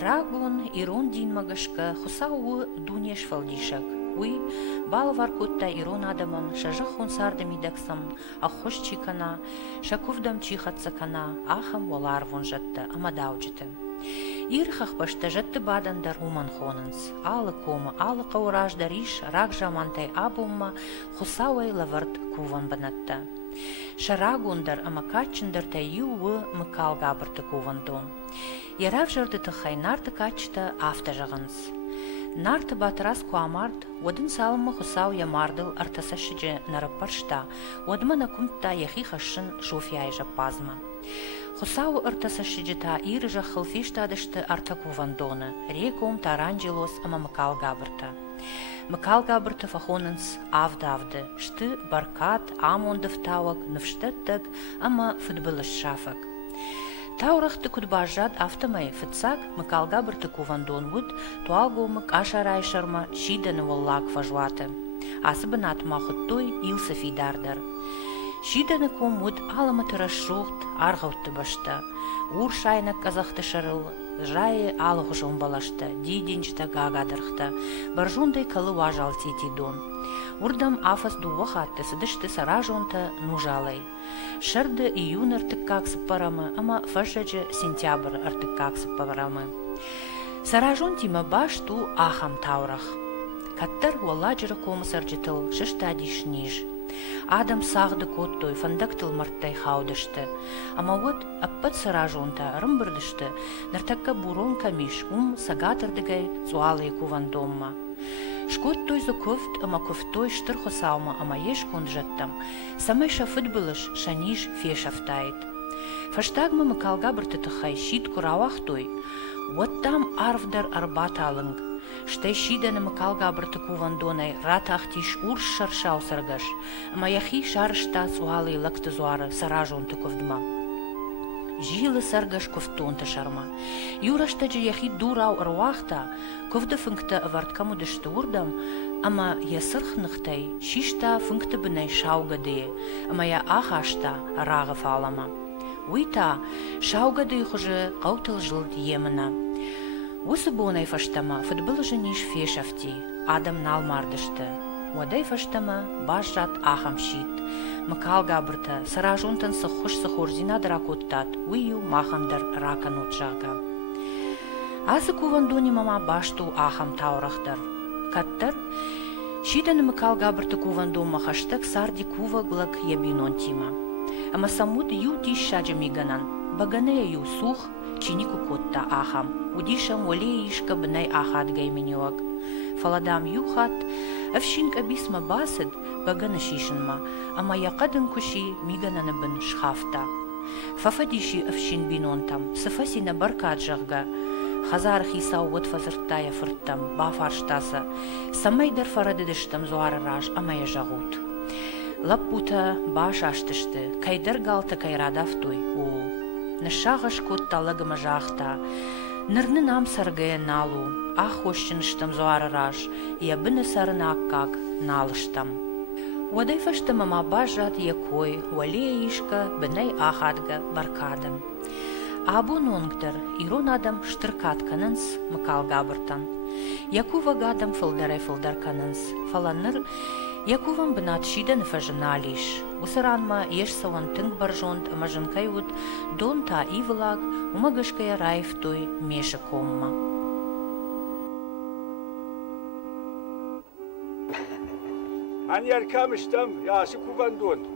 Рагун Ирон дин магашка хусау дунеш фалдишак. Уи балваркутта Ирон адаман шажахун сардами даксам, ахош чикана, шакувдам чихатсакана, ахам валар вонжатта, амадауджите. Ирхах пашта жатты бадандар уман хонанс, алы кома, алы кауражда дариш, рак жамантай абумма, хусауай лавард куван банатта. Шарагундар амакачындар таюы мыкал габырты кувандон. Ярав жарды хайнарты качта афта жағынс. Нарты батырас куамард, одын салымы хусау ямардыл артасашыжы нарапаршта, одмана кумтта яхи хашын шуфяй жаппазма. Хусау артасашыжыта иры жахыл фиштадышты арта кувандоны, реком таранджелос ама мыкал габырта. Мыкал габырты фахонынс авды, шты баркат, амондыв тауак, навштыттык, ама футбылыш шафак. Таурахты кудбажад автомай фыцак мыкал габырты кувандон вуд туалгомык ашарай шарма шиданы воллак фажваты. Асыбын атмахыт той илсы фидардар. Шиданы ком вуд алымы тырашрухт арғаутты башта. Ур шайнак казахты шарыл, жайы алығы жомбалашты, дейденчті гагадырхты, баржундай калы важал тетидон. Урдам афас дувахатты сыдышты саражонты нужалай. Шарды июн артык сып парамы, ама фашачы сентябр артык сып парамы. Саражон тима баш ту ахам таурах. Каттар уалладжыры комысар жытыл, шыштадиш ниж. Адам сағды коттой, фандактыл марттай хаудышты. Ама вот аппат саражонта рымбырдышты, нартакка бурон камиш, сагатырдыгай зуалай кувандомма. Шкот той за көфт, ама көфтой штыр хосаума, ама еш конжаттам. Самай шафыт былыш, шаниш фешафтайт. Фаштагма мыкал габырты тыхай щит куравах той. Вот там арвдар арбата алынг. Штай шиданы мыкал габырты кувандонай ратахтиш урш шаршау саргаш. Ама яхи шарышта суалы лакты зуары саражонты ковдма. Жилы саргаш ковтонты шарма. Юраштаджы яхи дурау арвахта, ковды фынкты аварткаму дышты урдам, ама я сырхнықтай шишта фынкты бінай шаугады, ама я ахашта рағы фалама. Уйта шаугады хуже қаутыл жылд еміна. Осы бонай фаштама футбол жениш фешафти, адам налмардышты. Уадай фаштама башрат ахам щит. Мыкал габырта саражунтан сахуш зинадыр акуттат, уйю махандар ракан учага. Асы кувандони мама башту ахам таурахдар. Каттар, шиданы мыкал габырты кувандон махаштак сарди кува глак ябинон тима. Ама самуд ю тишаджа миганан, баганея ю сух, чинику котта ахам, удишам оле ишка бнай ахат гаймениуак. Фаладам юхат, авшинк абисма басыд, багана шишынма, ама яқадын куши мигананы бін шхафта. Фафадиши авшин бинонтам, сафасина баркат жағга, хазар хисау вот фазырттая фырттам, бафарштаса, самайдар фарадыдыштам зуары раж, амая жағут. Лаппута баш аштышты, кайдар галта кайрадавтой, ул. Нышағаш кот талагыма жақта, нырны нам саргая налу, ах ощыныштам зуары раж, ябыны сарына аккак налыштам. Уадай фаштам ама бажат якой, уалея ишка бінай ахадга баркадым. Абу нонгдар ирон адам штыркат канынс мыкал габыртан. Якува гадам фылдарай фылдар канынс, фаланыр якувам бінат шидан фажыналиш. Усаранма еш саван тынг баржонд амажынкай уд дон та ивылак умагышкая райф той меша комма. Ан яркамыштам ясы кувандон.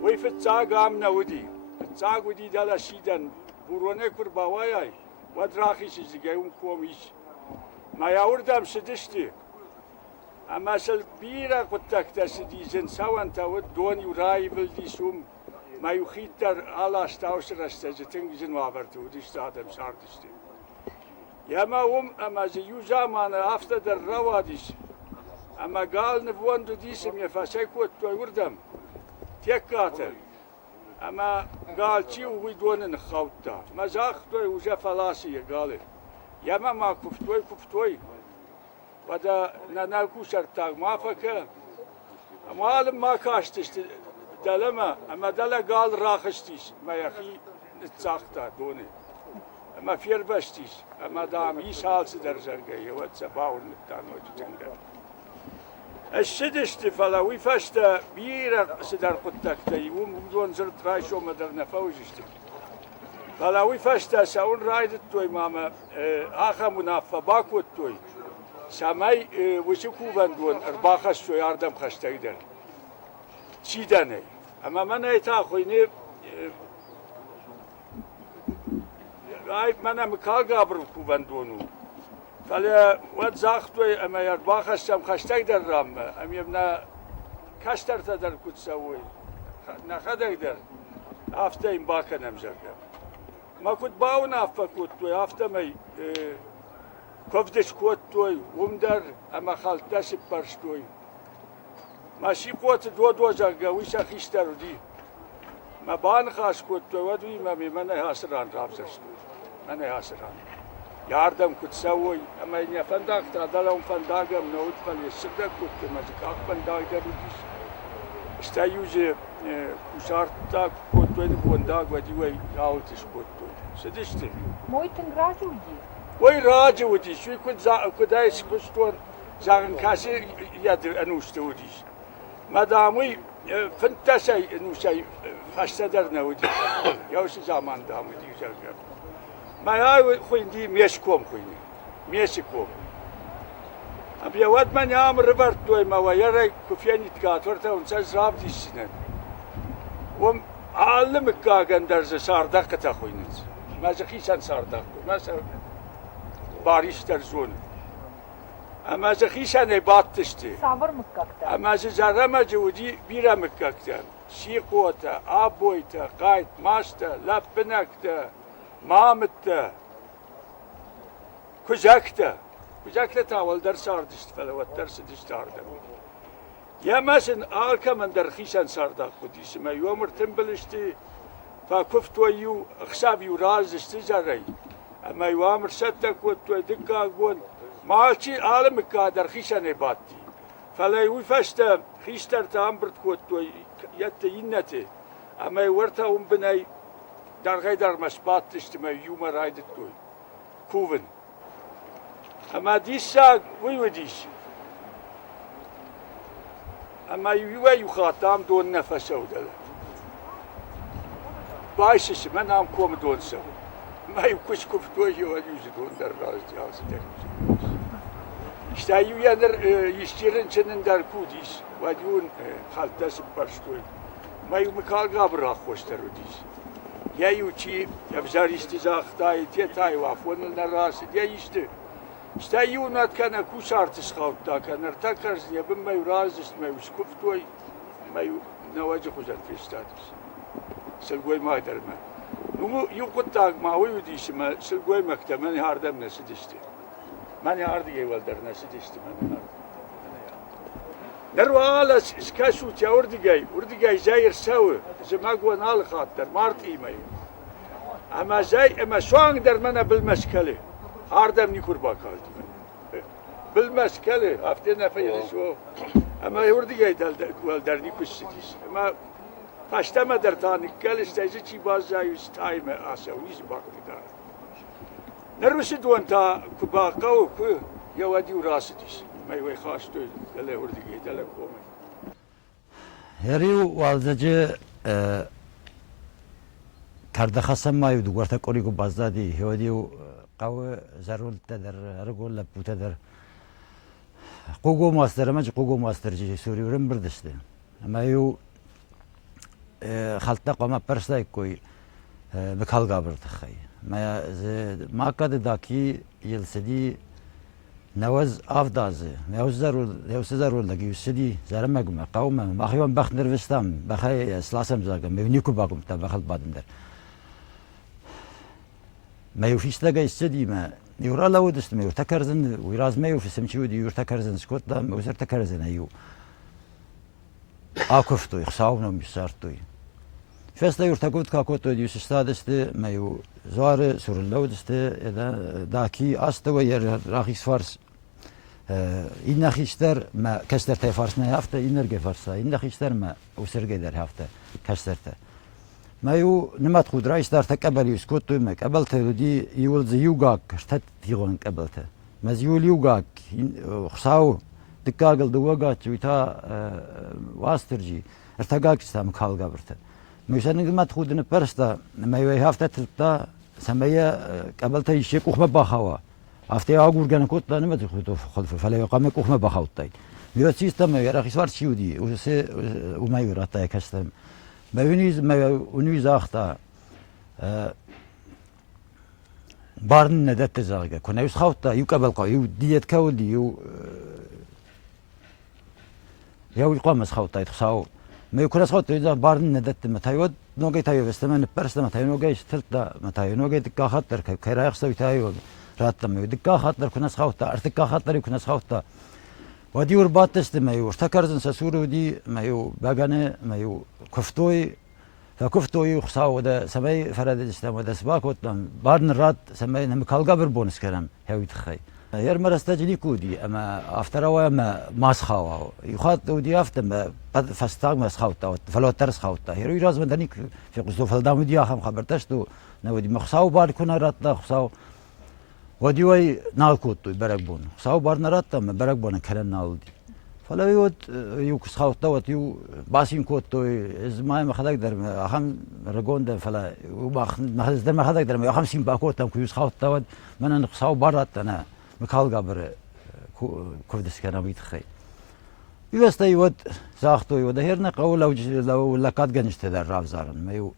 Вой фыцаг амна уди. Фыцаг уди дала шидан. Буроне курбаваяй. Вадрахиш изгай комиш. Мая урдам шидышти. Ama salbira kutakta sidizin sawanta wad doni uraivel disum mayuchitar ala stausrasta zitingizin wabertu distadem sardisti. Yama ama ze yuzamana after der rawadis. Ama gal ne wondu disem je fasekot to urdam. Tekate. Ama gal chiu widwonen khauta. Mazach to uja falasi gale. Yama ma kuftoi. ودا نناكو شرطاق ما فكا معلم ما كاشتش دلما اما دلا قال راخشتيش ما يخي نتساقتا دوني اما فیر بشتیش اما دام ایش حال سدر زرگه یوت سباون نتانو جتنگر الشدشت فلاوي فاشتا بيرا سدر قدكتي ومدون زرت رايشو مدر نفوجشتي فلاوي فاشتا ساون رايدت توي ماما آخا منافا باكوت توي ساماي وشكو بندون ارباخش توي اردم خشتاي در چی دنه اما من ایتا خوینی من مکال گابرم کو بندونو فلی ود زاختوی اما یر باخشتم خشتک در رام ام یبنا کشتر تا در کد سوی نخدک در هفته این باکه نمزرگم ما کد باون افا کد توی هفته می کفدش کد توی وم در اما خالتش پرش توی ماشي قوت دو زرقا ويشا خيشتر ودي ما بان خاص كنت ودوي ما من هاسران رابزرش من هاسران ياردم كنت سوي اما اني فندق تادلهم فندق منود فلي سدك كنت مزكاك فندق دروديش استايوجي كوشارتا كنت وين فندق ودي وي راولتش كنت سدشتي مويتن راجو ودي وي راجو ودي شوي كنت دايس كشتون زاغن كاسي يد انوشت وديش مدامي فنتشي انه شيء فاشتدرنا ودي يوش زمان دامي دي جرب ما هاي خويندي ميشكوم خويني ميشكوم ابي ود من يام ريفرت توي ما ويري كوفياني تكاتورتا ونسز راب دي سنن وم علمك كاغن درز ساردق تا خوينت ما زخيشان ساردق ما باريش درزون اما زخيشان باتشتي صابر مكاكتا اما زرما جودي بيرا مكاكتا شيقوتا ابويتا قايت ماشتا لبنكتا مامتا كوزاكتا تاول درس اردشت فلو درس دشت اردم يا مثلا آلكا من درخيشان سارداق قديس ما يومر تنبلشتي فكفت ويو اخساب يورازشتي زري اما يوامر ستك وتو دكا قون مالشي عالم كادر خيشان باتي فلا يوفشت خيشتر تامبرت كوتو يتينتي اما يورتا ام بناي در غير مسبات تشتما يوم رايدت توي كوفن اما ديسا وي وديش اما يو خاتام دون نفس ودل بايشش من ام كوم دون سو ما يكوش كفتو يو دون در راز جاز İşte yuyanır işçilerin içinden der kudis, vadiyun haltası barıştoy. Mayu mikal gabra hoşter udis. Ya yuçi yabzar istizahtai tietai wafonul narası ya işte. İşte yunat kana kusartış kavta kana takars ya ben mayu razış mayu skuftoy mayu navaji kuzat festatis. Selgoy ma derme. Numu yuquttak ma uyudis ma selgoy maktamen hardam nasıl işte. من يارد يوال در نسيت استمانة نرو على سكاسو تيا وردي جاير سوى زماغو نال خاطر مارت إيماي أما زي أما شوان در منا بالمشكلة هاردم نيكور باكالت بالمشكلة هفتنا في شو أما وردي جاي در نيكوش سديس أما فاشتما در تاني كل استيجي شي باز جاي ستايم أسويز باكتدار نروش دوان تا كباقو كو يوادي وراسديش ما يوي خاشتو دله وردي دله قومي هريو والدجي كردخسم ما يدو ورتا قوليكو بازدادي هوديو قو زرول تدر رجول لبو تدر قوغو ماستر ماج قوغو ماستر جي سوري ورم بردشتي ما يو خلطة قوما برستاي كوي بكال قابر تخي ما كاد داكي يلسدي نوز افدازه نوز زرول لقي يسدي زرمقم قوم ما خيون بخ نرفستام بخي سلاسم زاقم مبنيكو باقم تا بخل بادم در ما يوفيش لقى يسدي ما يورا لودست ما يرتكرزن ويراز ما يوفي سمشودي يرتكرزن سكوت لا ما يرتكرزن ايو اكفتو يخساونا مشارتوي فستا يرتكوت كاكوتو ديوس استادست ما يو زار سور اللودست اذا داكي استوى راخيس فارس این خیشتر ما کشتر تای فارس نه هفته این نرگه فارسا این خیشتر ما وسرگه در هفته کشتر تا ما يو نمت خود رئيس دار تقبل يسكت ما قبلته دي يول زيوغاك ارتت تيغون قبلته ما زيول يوغاك خصاو دقاقل دوغات ويتا واسترجي ارتقاك استام كال قبرته مشان نمت خود نبرستا ما يو هفته تلتا سميه قبلته يشيك وخما باخوا هفته اغور گن كوت نمت خود خلف فلا يقام وخما باخوتاي ميو سيستم يا رخي سوار شيودي وما يراتا كاستم ما ونيز أختا بارن ندت زاغة كنا يسخوتا يقبل قا يو ديت كولي يو يقام سخوتا يتخساو ما يكون سخوتا إذا بارن ندت متايود نوجي تايو بستمان برست متايو نوجي ستلتا متايو نوجي دكا خاطر كيرا يخسوي تايو رات ما دكا خاطر كنا سخوتا ارتكا خاطر كنا سخوتا ودي ورباتست ما يو ارتكرزن سسورو دي ما يو باغانه ما يو كفتوي فكفتوي خصاو ده سمي فرد الاسلام وده سباك وطن بارن الرات سمي نم كالقبر بونس كلام هاوي تخي ير مرستجلي كودي اما افتروا ما ماسخاو يخاط ودي افتم فاستاغ مسخاوتا فلو ترس خاوتا يرو راز مدنيك في قصو فلدام دي اخم خبرتشتو نودي مخصاو بار كنا رات خصاو ودي وي نالكوتو برقبون خصاو بارن رات ما برقبون كلام نالدي فلا يود يوكس خاوتا وتيو باسين كوتو زماي ما خدك در اهم رجون ده فلا ما خدز در ما خدك در ما 50 باكوتا كيوس خاوتا ود من نقصاو برات انا مكال قبر كودس كان بيتخي يوستا يود ساختو يود هيرنا قول لو لقات جنشت در رافزارن ما يو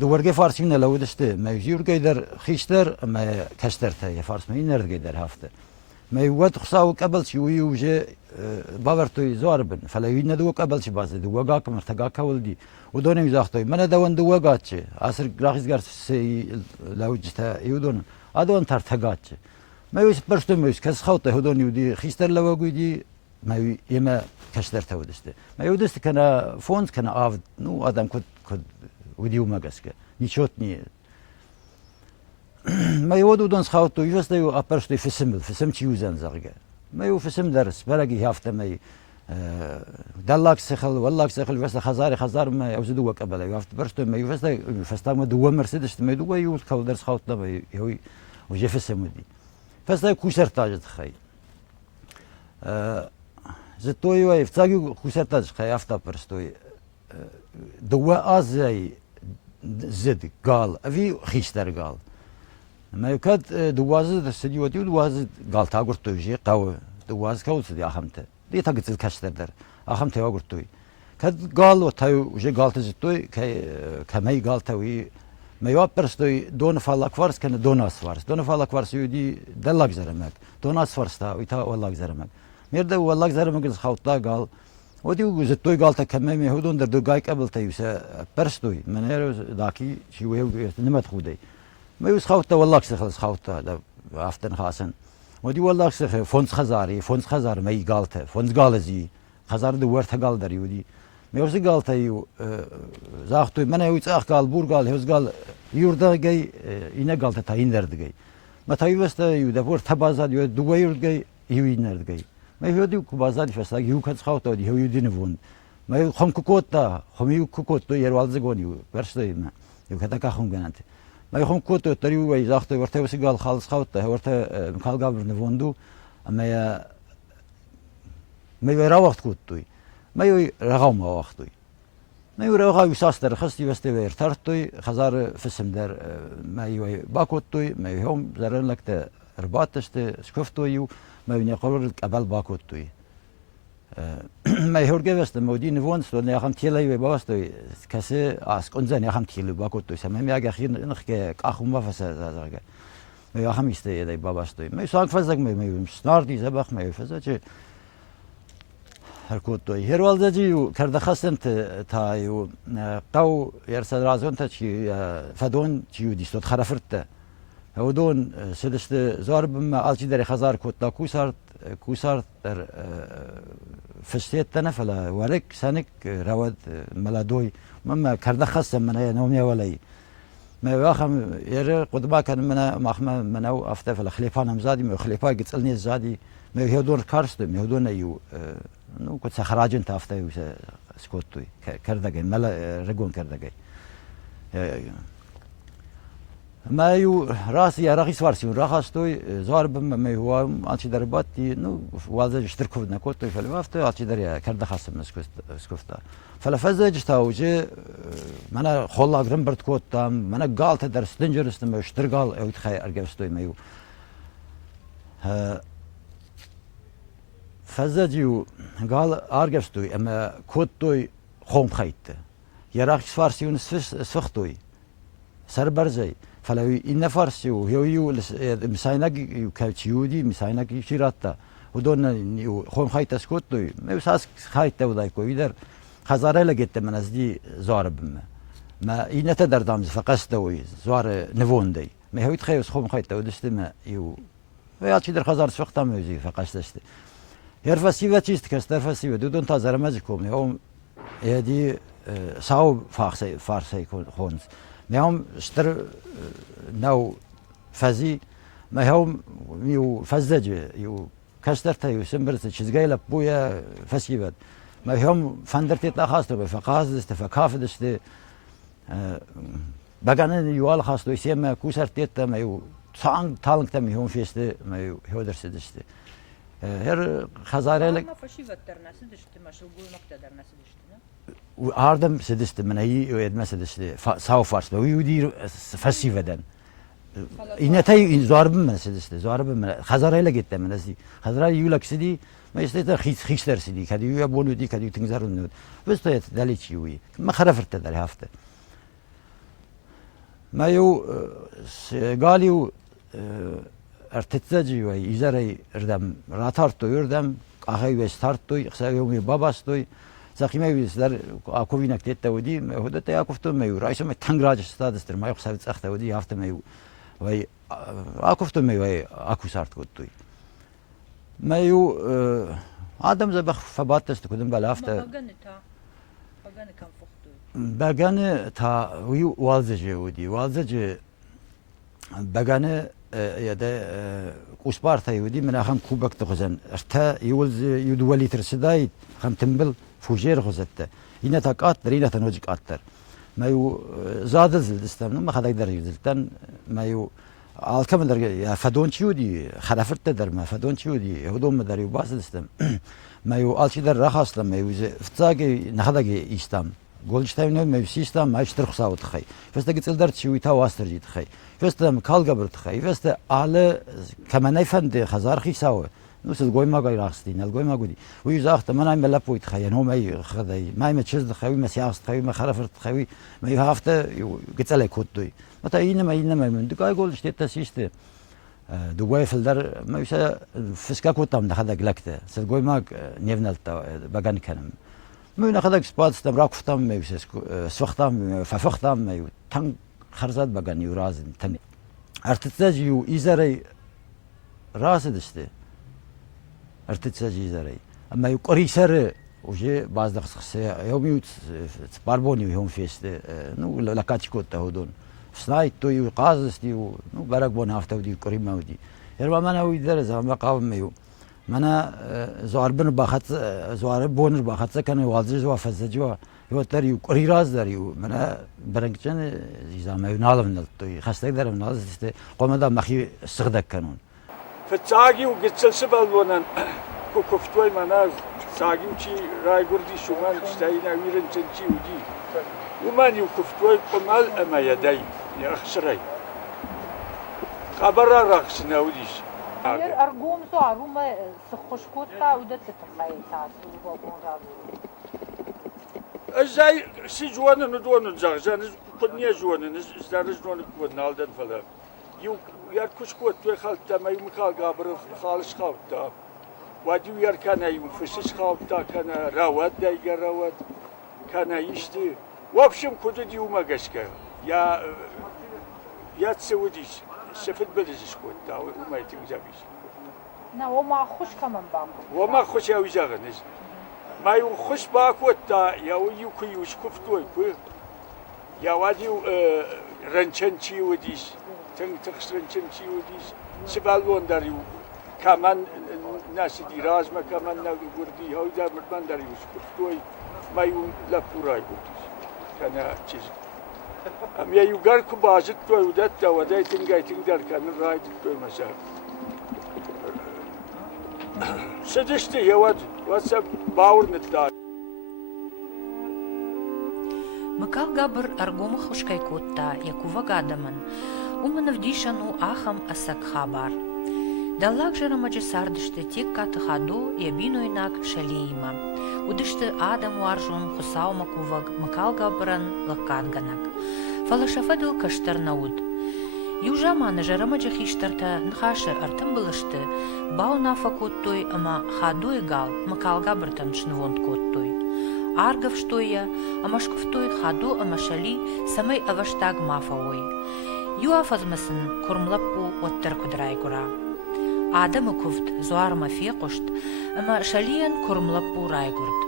دورگه فارسیونه لو دسته ما يجور در خيشتر ما كشترته يا فارس ما ينرد در هفته ما يود خصاو قبل شي ويوجه باورتو زاربن فلا يندو قبل شي باز دوغاك مرتقاك ولدي ودون يزاختو من دون دوغاتش عصر غراخيز غار سي لوجتا يودون ادون ترتقاتش ما يوس برشتو ميوس كس خوته هدون يودي خيستر لوغودي ما يما كشترته ودسته ما يودست كان فونز كان افد نو ادم كود وديو ماغسكه نيشوتني ما يودو دون سخاوتو يوستيو ابرشتي في سم تشيوزن زرقه ما يو في سم درس بلاقي هافته ما دلاك سخل والله سخل بس خزار ما يوزدو قبل يافت برشتو ما يفستا ما دو مرسيدس ما دو يو كل درس خاوتنا ما يو وجي في سم دي فستا كوسر تاج تخي زتو يو يفتاجو كوسر تاج خي افتا برشتو دوا ازي زد قال افي خيشتر قال ما يكاد دوازه دستديو وديو دوازه قال تاغرتو جي قاو دوازه كوت دي اخمته دي تاغت الكشتر اخمته وغرتوي كاد قال وتايو جي قال تزتوي كمي قال توي ما يوبرستوي دون فالك فارس كان دوناس فارس يدي دلاك زرمك دوناس فارس تا ويتا والله زرمك ميرده والله زرمك خاوتا قال وديو زتوي قال كمي هودون در دو قايق قبل تيوسا برستوي من هيرو داكي شي ويو نمت خودي ما يوس خوته والله خلص خوته افتن خاصن ودي والله فونز خزار ما يقالته فونز قالزي خزار دو ورته قال در يودي ما يوس قالته يو زاختو من يوس قال بور قال هوز قال يوردا جاي ينا قالته تاين درد جاي ما تايوست يودا بور تبازاد يو دو يورد جاي يوينرد جاي ما يودي كبازاد فسا يو كز خوته دي هو يدين فون ما خم كوكوتا خم يو كوكوتو يروالز غونيو برشتي ما يو كتا خم جنانت ما يخون كوتو تريو وي زاختو ورته وس قال خالص خوته ورته مخال قبر نفوندو اما يا ما يرا وقت كوتوي ما يو رقم وقتوي ما يو رقا يساستر خستي وستي ارترتوي خزار فسم در ما يو باكوتوي ما يوم زرن لك رباطشت شكفتوي ما ينقرر قبل باكوتوي ما يهرجع بس مودين فونس ولا يخم تيلا يباستوي كسي اسك انزن يخم تيلا باكوتوي سمهم يا اخير نخ اخو ما فس زرقه ما يخم يستي دي باباستوي ما يساق فزق ما سناردي زبخ ما يفزج هركوتوي هيروالدجي كرد خسنت تايو قو يرسل رازون تشي فدون تشيو دي صوت خرفرت هودون سدست زارب ما الجي دري خزار كوتا كوسار در فشتيت تنفلا ورك سنك رواد ملادوي مما كرد خسن من هي نومي ولي ما ياخم ير قدما كان من مخما منو افتف الخليفه نمزادي ما خليفه قتلني زادي ما يهدون كارست ما يهدون يو نو كنت خراج انت افتي سكوتوي كردجي ملا رجون كردجي ما يو راسي يا رخيص فارسي راخستوي زارب ما هو انشي درباتي نو والده اشتركوا نكوتوي فالوافته انشي دريا كرد خاصم سكوفتا فلفزج تاوجي منا خلا جرمبرت كوتام منا قالت درس دنجرست ما اشترقال او تخي ارجستوي ما يو فزجيو قال ارجستوي اما كوتوي خوم خيت يا رخيص فارسي ونسفختوي سربرزي فلو إن فارسي وهيو مساينك كاتشيودي مساينك شيراتا ودون خوم خايت اسكوتو ما يساس خايت ودايكو يدر خزاره لقيت من ازدي زارب ما إن تدر دامز فقستوي زار نفوندي ما هو يتخيل خوم خايت ودست ما يو ويا تشدر خزار سوقتا موزي فقستست يرفسيفا تشيست كستر فسيفا دون تازر مازكم يوم هذه ساو فارسي خونس ما هم اشتر نو فزي ما هم يو فزج يو كسترت يو سمبرت چizgayla بويا فسيبت ما هم فندرت تاخاستو فقاز فكاف دست بغان يوال خاستو سيما كوسرت ما يو سان تالنك تم هم فيست ما يو هودرس دست هر خزاره ما فشيفت درناس دشت مشروع مقتدر درناس دشت وآردم سدست من هي ويد مثلا ساو فارس ويودي فسيفدن إنتي زارب من سدست زارب من خزاره لا جت من أزدي خزاره يولك سدي ما يستطيع خيش درسدي كده يو يبونو دي كده تنزرون بس تيت دليل يوي ما خرفت دل هفته ما يو قاليو ارتتجي وي إزاري ردم راتارتو يردم أخي وستارتو خسايومي باباستوي زخيمه ويسدر اكوينك تيتا ودي هدت اكفتو ميو رايسو ما تنغراج ستادستر ما يخسب تسخته ودي هفته ميو وي اكفتو ميو اكو سارت كوتوي ميو ادم زبخ فباتست كدن بلافته بغن كان فختو بغن تا وي والزجي ودي والزجي بغن يدا كوسبارتا يودي من اخم كوبك تخزن ارتا يولز يدولي ترسداي خم تنبل فوجير غزته هنا تقات درينا تنوجك أكتر ما يو زاد زلستم ما خد يقدر يزلتن ما يو على كم درجة فدون شودي خلافت در ما فدون شودي هدوم مدر يباس زلستم ما يو على شيء در رخاص لما يو فتاقي نخدق إستام قولش تاينو ما يسيستام ما يشتري خساوت خي فست قلت لدرت شوي تا واستر جيت خي فست مكال قبرت خي فست على كمان يفند خزار خي ساوه نو سد گوی ما گای راستین ال گوی ما گودی وی زاخت من ام لا پویت خی نو مای خدای مای مچز خوی ما سیاست خوی ما خرفت خوی ما یو هفته گتله کودوی متا اینه ما من دگای گول شت تسیست دو گوی فلدر ما یس فسکا کوتام ده خدا گلکته سد گوی ما نیونلت بگن کنم ما نخدک سپات استم راکفتم ما یس سوختم ففختم ما یو تن خرزات بگن یو رازن تن ارتتاج یو ایزری راسدسته ارتتساجي زري اما يقري سر وجي بعض دقس يومي باربوني يوم فيست نو لكاتشكو تهودون سنايت تو يقازستي نو برق بون هافتا ودي قري ما ودي يروا مانا ويدر زعما قاوم ميو مانا زواربن باخت زوارب بونر باخت كان والز زوا فزجوا يوتر يقري راز داريو مانا برنكچن زعما ينالم نلتو خاصه درم ناز قوم دا مخي سغدك كانون فتاقي وقتل سبالونن كوكفتوي مناز ساقي وشي راي قردي شمان تشتاينا ويرن تنشي ودي ومن يكفتوي قمال اما يدي يا اخشري خبر رخصنا وديش غير ارجوم سو عرومه سخشكوتا ودت تخاي تاسو وبون راغو ازاي سجوان ندون زغزان كنيا جوان زارج جوان كونالدن فلا يو يار كشكوت توي خالتا ما يمكال قابر خالص خالتا واديو يار كان ينفسس خالتا كان راود دايقا راود كان يشتي وابشم كودو ديو ما قشكا يا تسوديش سفت بدزش كوتا وما يتنجابيش نا وما خوش كمان باكو وما خوش يا وجاغنز ما يخش باكوتا يا ويوكو يوشكفتوي كو يا واديو رنشنشي وديش تخسرن چی ودیش سبالون داریو کمان ناس دیراز ما کمان نگوردی های در مردمان داریو سکفتوی ما يوم لا براي قلت كان تيز أم يوجار كبازت توي ودت وداي تنجاي تقدر كان الرايد توي مسار سدشتي يا ود واتساب باور نتدار Микал Габр аргома хушкай котта, якува гадаман, умана вдишану ахам асак хабар. Даллак жарамаджи сардышты тек каты хаду, ябино инак шалиима. Удышты адам варжун хусаума куваг Микал Габран лаккадганак. Фалашафадыл каштар науд. Южаманы жарамаджи хиштарта нхаши артым былышты, баунафа коттой ама хадуй гал Микал Габртан шнвонд коттой. Аргав штоя, амашковтой хаду амашали самай аваштаг мафауй. Юафазмасын курмлаппу оттар кудрайгура. Адамы куфт зуарма феқушт, ама шалиян курмлаппу райгурд.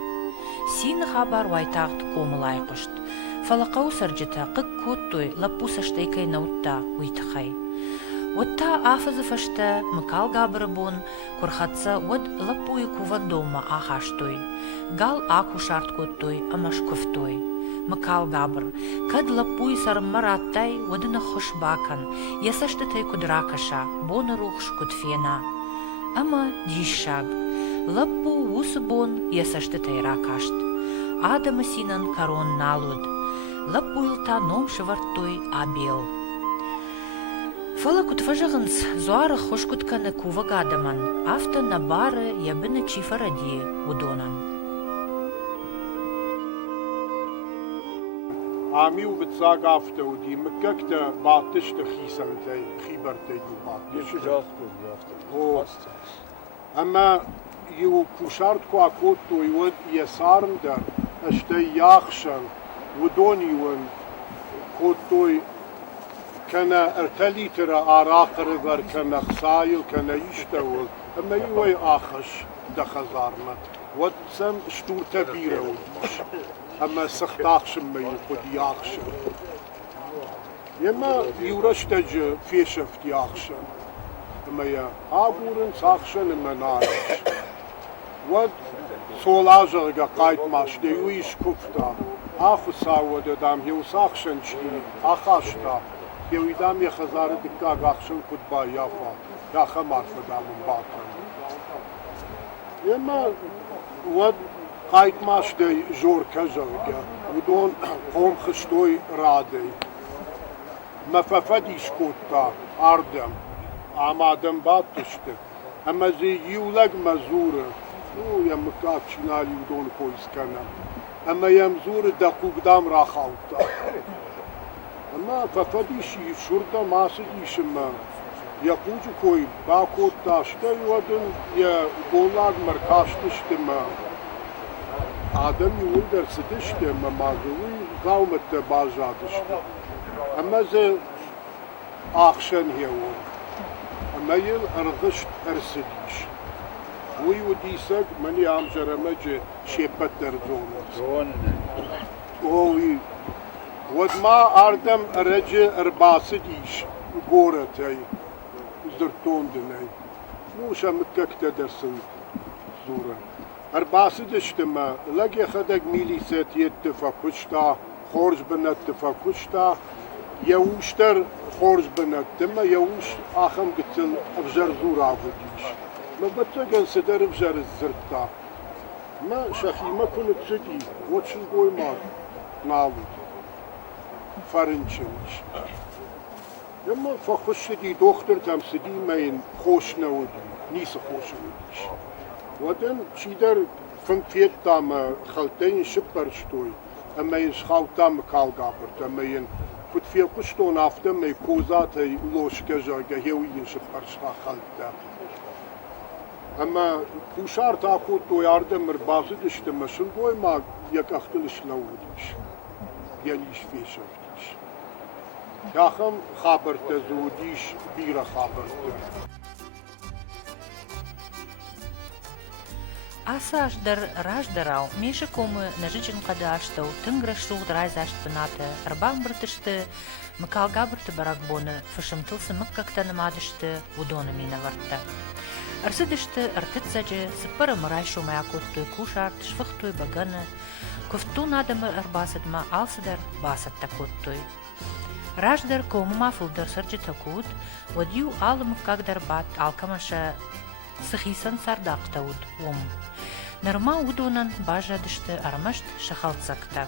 Син хабар вайтагт комылайқушт. Фалақау сарджита қық коттой лаппу саштайкай наутта уйтхай. Отта афазы фашта Микал Габр бон курхатса од лаппуй куван дома ахаштой. Гал аку шарт коттой амашковтой. Микал Габр, кад лаппуй сармараттай одына хошбакан, ясаштатай кудракаша, бона рухш кутфена. Ама дишаг, лаппу вусы бон ясаштатай ракашт. Адама синан карон налуд. Лаппуйлта ном шевартой абел. Фала кутважыгынс зуары хошкутканы кува гадаман, авто на бары ябыны чифаради удонан. Amiu betsag after die mekakte batisch de gisante giberte ju batisch. Oh. Ama ju kushart ko akoto ju yesarnder ashte yakhshan ودوني ون كوتوي كان ارتلي ترى اراقر ذر كان خصايل كان يشتغل اما يوي اخش دخزارنا وتسم شتور تبيره وديش اما سختاخش ما يقود ياخش يما يورشتج في شفت ياخش اما يا ابورن ساخشن اما نارش ود سولاجر قايت ماش ديويش كفتا آخو ساوده دام هیو ساخشن چی آخاشتا هیو دام یه خزار دکا گاخشن کد با یافا یا خمار فدامون باطن اما ود قايت ماش دی جور کجرگه ودون قوم خشتوی راده مففدیش کتا آردم آمادم باتشته اما زی یولگ مزوره او یا مکاک چنالی ودون کویس کنم اما يمزور دقوق دام راخوتا اما ففديش شرطة ما سديش ما يقوج كوي باكو تاشتا يودن يا قولاد مركاشتش ما آدم يقول در سدش ما مازوي قومت بازادش اما زي آخشن هيو اما يل ارغشت ارسديش وی و دیسک منی هم جرمه شیپت در زون اوی ود ما آردم رج ارباسه دیش گورت های زرتون دنی موشا مککت درسن زوره ارباسه دشتم لگه خدک میلیست یتفا کشتا خورج بنت تفا کشتا یوشتر خورج بنت تما یوش آخم قتل افجر زور آفو دیش ما بتجن سدر بجر الزرتا ما شخي ما كنت سدي واتشن بوي ما ناود فرنشنش لما فخش دي دختر تم سدي مين خوش نودي نيس خوش نوديش ودن شيدر فن فيت تام خلتين شبر شتوي اما يشخاو تام كال غابرت اما ين كنت في قشتون افتم مي كوزات لوش كجا هيوي شبر شخا خلتا اما كوشار تاكو تو ياردم مربازı düştü meşhur koyma yakakılış lavudиш geliş feşaftiş yakım haber tezudiş bira haber Асаждар раждарау меше комы нажичен кадаштау тынграшту драйзашт пынаты арбан быртышты Микал Габрты баракбоны фышымтылсы мыккакта намадышты удоны мина вартта. Арсыдышты артыцаджы сыппары мырайшу маякоттой кушарт швыхтой баганы Kuftun adamı basıdma alsıdar basat takuttuy. Rajdar komuma fulдар sırcı takut, vadiyu alımı kagdar bat alkamaşa sıxisan sardaq tavud Narma udonan baja dıştı armaşt şahaltsakta.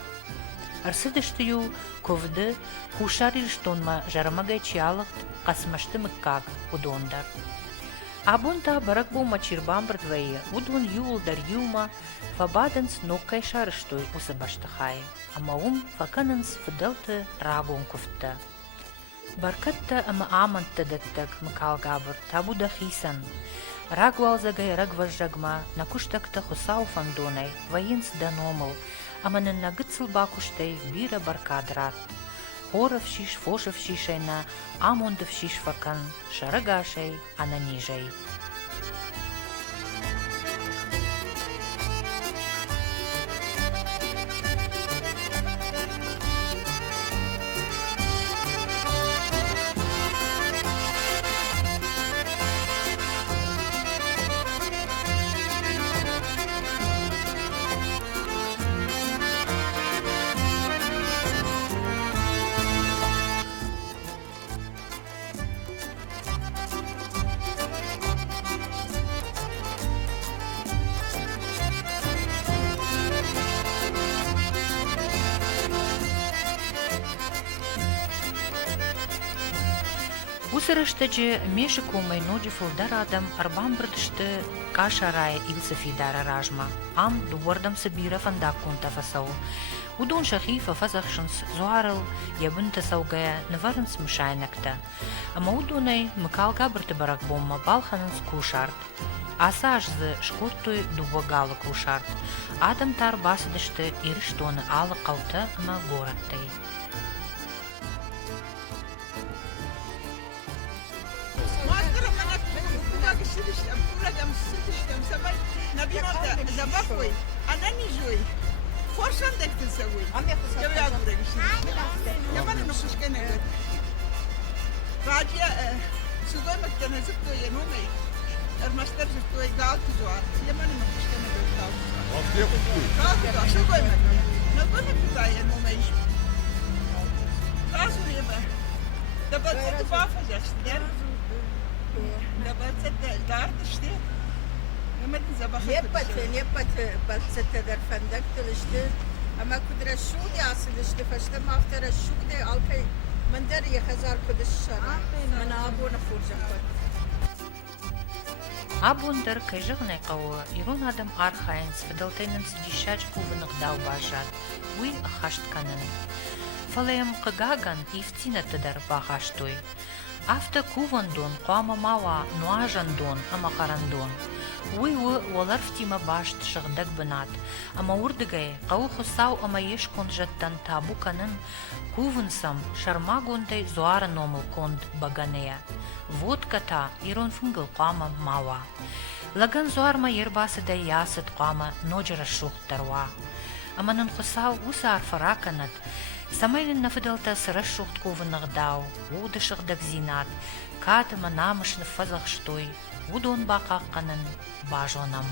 Arsı dıştıyı kovdu kuşari ştonma jarmagay çiyalıq qasmaştı mıkkag udondar. Abunta barak bu maçirbam brdvayı udon yuldar yuma fabadans nokkay şarıştoy usa baştıxay. Ama fakanans fıdaltı ragon kufta. Barkatta ama amantta dattak mıkal gabır tabu da xisan. Ragwal zagay ragvaz jagma nakuştakta xusau fandonay vayins danomul ama nagıtsıl bakuştay bira barkadrat. Хоров шиш, фошев шишайна, амондов шиш факан, шарагашай, ананижай. Usırıştıcı meşiku maynucu fıldar adam arbam bırdıştı kaşaraya ilsefi dara rajma. Am duwardam sabira fandak kunta fasaw. Udon şahifa fazakşans zuarıl yabınta savgaya nıvarıns müşaynakta. Ama udonay mıkal gabırtı barak bomma balhanıns kuşart. Asajzı şkurtuy dubagalı kuşart. Adam tar basıdıştı iriştonu alı kalta ama gorattay. Burada sıkıştım. Sabah Nabi orada zabakoy. Anani joy. Forşan dektin sevoy. Ya ya buraya bir şey. Ya bana nüfus gene gör. Racia sudoy maktana zıpto yenomey. Ermaşlar zıpto galtı zuar. Ya bana nüfus gene gör galtı. Haftaya kutlu. Galtı şu koy mak. Ne koy mak da yenomey. Kazu yeme. Da bazı bafacaksın ya. Da bazı dar işte. Lepet balsete der fendak tılıştı. Ama kudra şu diye asılıştı. Faşta maftara şu diye alkay mandar ya hazar kudiş şara. Mana abona furcakot. Abundar kajıgnay qawa irun adam arxayns fidaltaynan sidişaj kuvanıq daw bajat. Uy axaşt kanın. Falayam qagagan iftina tadar baxaştoy. Afta kuvandon qama mawa nuajandon ama qarandon. Uy walarftima basht shagdag banat. Ama urdigay qaw khusaw ama yeshkon jattan tabu kanın kuvansam sharmagontay zuara nomul kond baganeya. Vodkata irun fungul qama mawa. Lagan zuarma yerbasida yasit qama nojra shuht tarwa. Ama nan khusaw usar farakanat. Самайнын нафыдалта сыраш шухт кувынық дау, уды шығдық зинат, катыма намышны фазақ штой, удон бақаққанын бажонам.